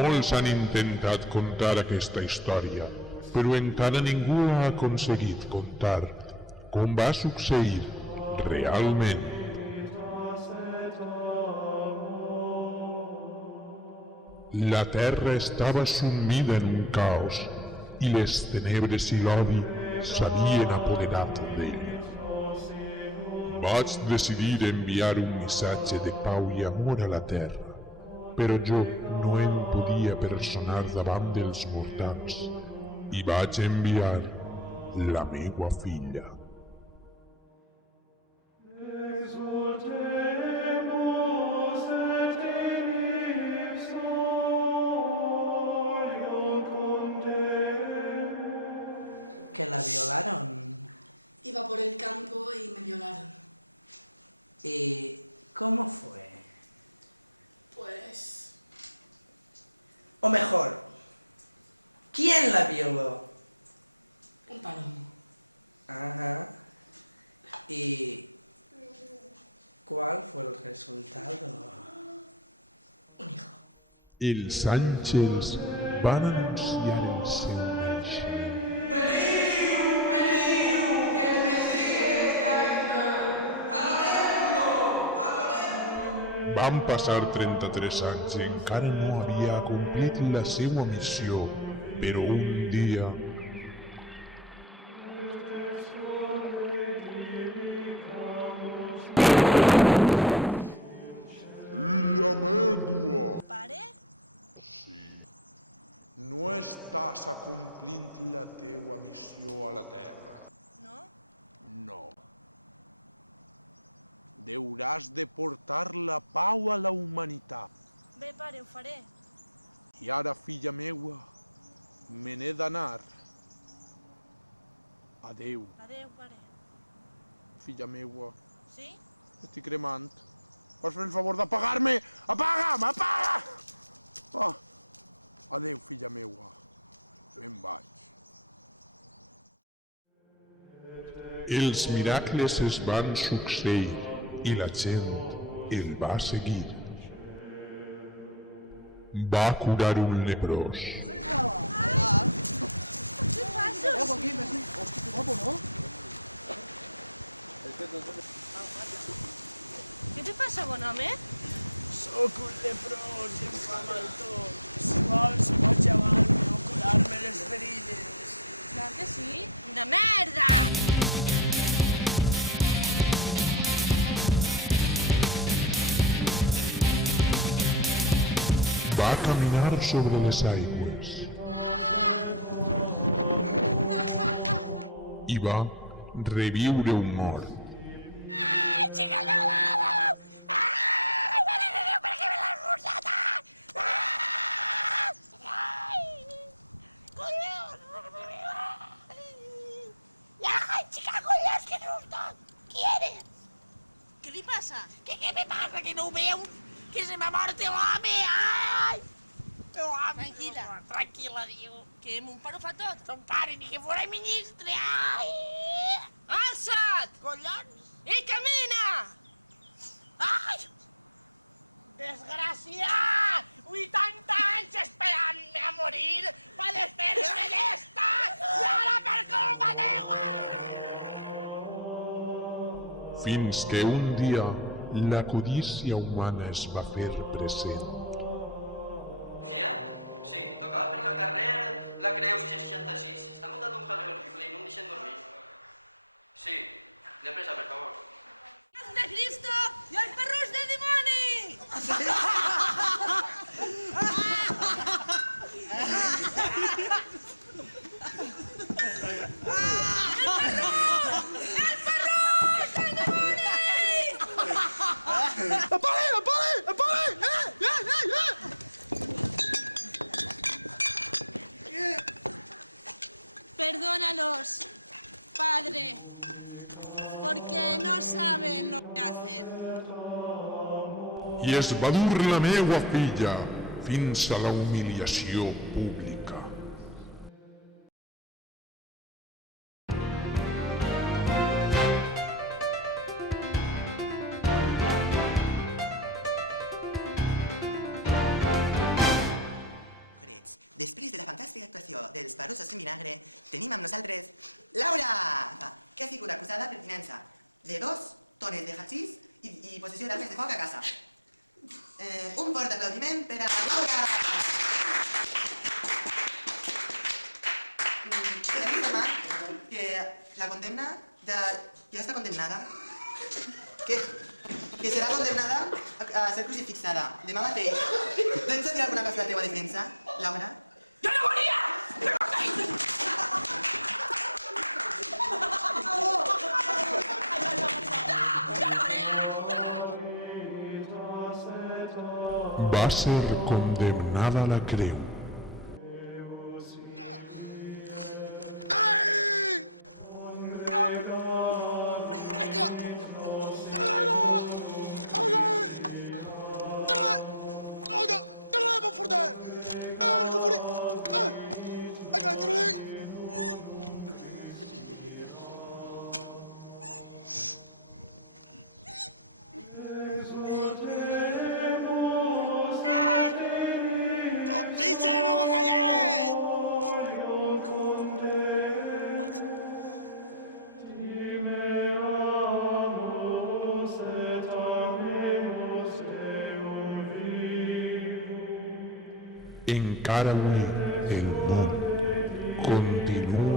Molts han intentat contar aquesta història, però encara ningú ha aconseguit contar com va succeir realment. La terra estava sumida en un caos i les tenebres i l'odi s'havien apoderat d'ell. Vaig decidir enviar un missatge de pau i amor a la terra, però jo no em podia personar davant dels mortals i vaig enviar la meua filla. Els àngels van anunciar el seu naixement. Van passar 33 anys i encara no havia acomplit la seva missió, però un dia els miracles es van succeir i la gent el va seguir. Va curar un leprós. Va caminar sobre les aigües i va reviure un mort. Fins que un dia la codícia humana es va fer present. I es va dur la meua filla fins a la humiliació pública. va a ser condemnada a la creu. Encara avui el món continua